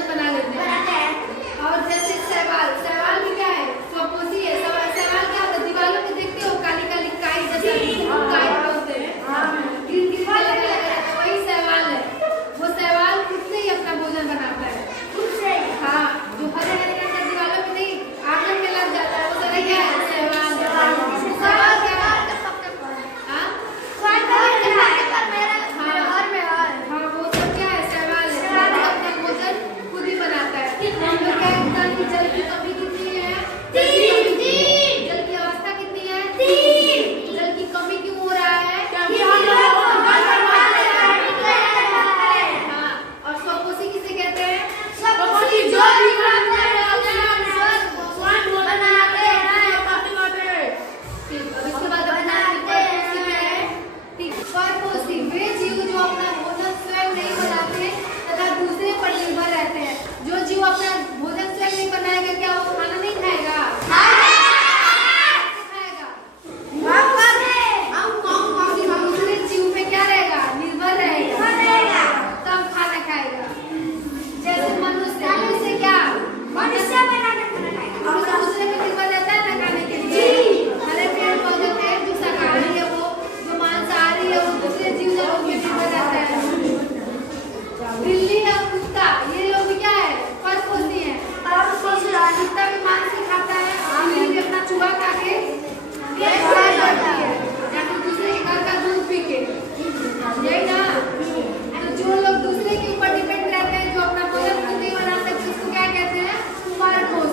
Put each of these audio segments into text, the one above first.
भोजन बना लेते हैं। और जैसे शैवाल, शैवाल भी क्या है, स्वपोषी है। शैवाल क्या होता है, दीवारों में देखते हो काली काली काई जैसा काई बोलते हैं, ग्रीन ग्रीन कलर का लगा रहता है, वही शैवाल है। वो शैवाल खुद से ही अपना भोजन बनाता है, खुद से। हाँ, जो हरे हरे रंग का दीवारों में नहीं आंगन में लग जाता है, वो सारा क्या है, शैवाल। शैवाल क्या है, हाँ वो सब क्या है, शैवाल है। शैवाल अपना भोजन खुद ही बनाता है। हम लोग क्या कहते हैं कि जल की कमी कितनी है, जल की अवस्था कितनी है, जल की कमी क्यों हो रहा है, हाँ। और स्वपोषी किसे कहते हैं, जो स्वपोषी वे जीव जो अपना भोजन स्वयं नहीं बनाते तथा दूसरे पर निर्भर रहते हैं। जो जीव अपना भोजन स्वयं नहीं बनाएगा, क्या वो खाना नहीं खाएगा, दूसरे जीव पे क्या रहेगा, निर्भर रहेगा, तब खाना खाएगा। जैसे मनुष्य से क्या दूसरे पे निर्भर रहता है ना खाने के लिए। हरे पेड़ पौधे पे जो शाकाहारी है, वो जो मांसाहारी है, वो दूसरे जीव जगहों पे निर्भर रहता है। बिल्ली और कुत्ता, ये लोग क्या है, परपोषी है। कुत्ता भी मांस ही खाता है, बिल्ली भी अपना चूहा खा के बड़ा करती है, या फिर दूसरे के घर का दूध पी के, यही ना। तो जो लोग दूसरे के ऊपर डिपेंड रहते हैं, जो अपना भोजन खुद नहीं बना सकते, उसको क्या कहते हैं, परपोषी।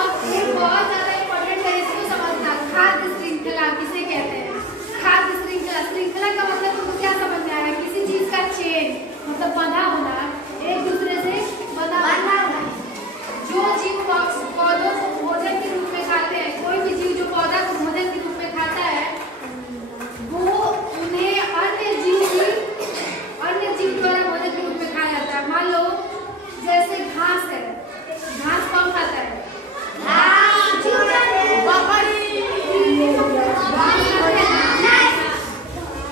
अब एक बहुत ज्यादा इम्पोर्टेंट है, इसको समझना, खाद्य श्रृंखला किसे कहते हैं। खाद्य श्रृंखला, श्रृंखला का मतलब तुमको क्या समझ में आया, किसी चीज का चेन, मतलब बंधा होना, एक दूसरे से बंधा होना। जो जीव पौधों को भोजन के रूप में खाते हैं, कोई भी जीव जो पौधा को भोजन के रूप में खाता है, वो उन्हें अन्य जीव द्वारा भोजन के रूप में खाया जाता है। मान लो जैसे घास है, घास कौन खाता है,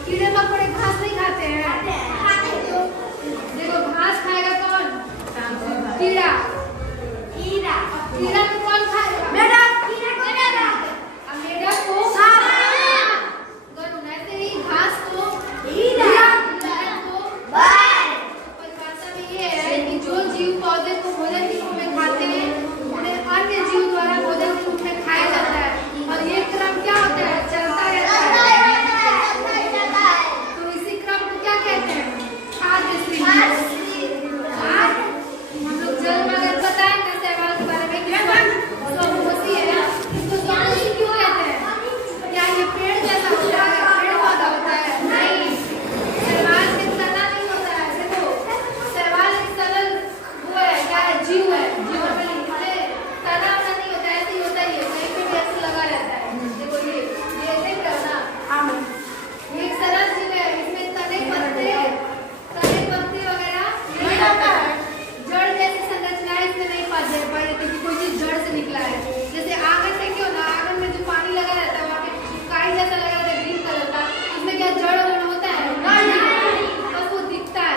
कीड़े मकोड़े घास नहीं खाते हैं। देखो घास खाएगा कौन, कीड़ा। कीड़ा को कौन खाएगा, मेढक को। ऐसे ही घास को परिभाषा में ये है कि जो जीव पौधे को भोजन के रूप में खाते हैं, उन्हें अन्य जीव द्वारा भोजन के रूप में खाया जाता है। और ये क्रम क्या होता है, चलता रहता है। तो इसी क्रम को क्या कहते हैं, खाद्य श्रृंखला। हम लोग जल में अगर बताएं ना शैवाल के बारे में, स्वपोषी है, इसको स्वपोषी क्यों कहते हैं, क्या ये पेड़ जैसा होता है, पेड़ पौधा होता है, नहीं। शैवाल में तना नहीं होता है। देखो शैवाल एक सरल वो है, क्या है, जीव है, जीवावली, तना वाला नहीं होता है, ऐसे ही होता है, ये कहीं पे भी ऐसे लगा रहता है। देखो ये देख रहे हो ना, ये एक सरल जीव है, इसमें तने पत्ते वगैरह नहीं होता है। जड़ जैसी संरचना है, इसमें नहीं पाते कि कोई चीज जड़ से निकला है। जैसे आंगन में क्यों ना, आंगन में जो पानी लगा रहता है, वहाँ पे काई जैसा लगा रहता है, ग्रीन कलर का, उसमें क्या जड़ होता है, बस वो दिखता है।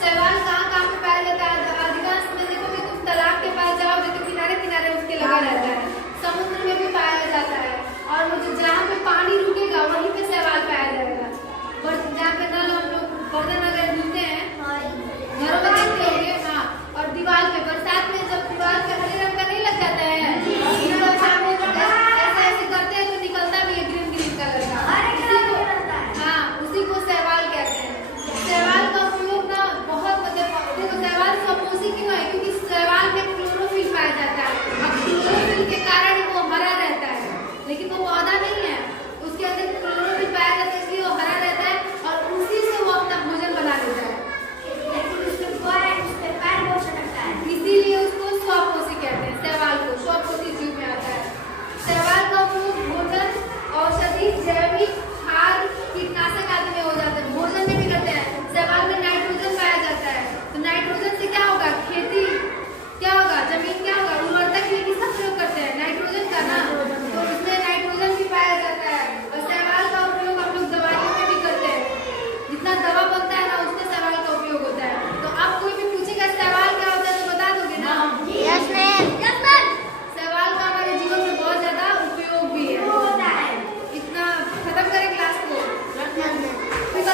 शैवाल कहाँ पे पाया जाता है, अधिकांश में देखोगे तुम तालाब के पास जाओगे तो किनारे किनारे उसके लगा रहता है। समुद्र में भी पाया जाता है, और वो जहाँ पे पानी रुकेगा वहीं पे शैवाल पाया जाएगा। जहाँ पे नल हम लोग बर्तन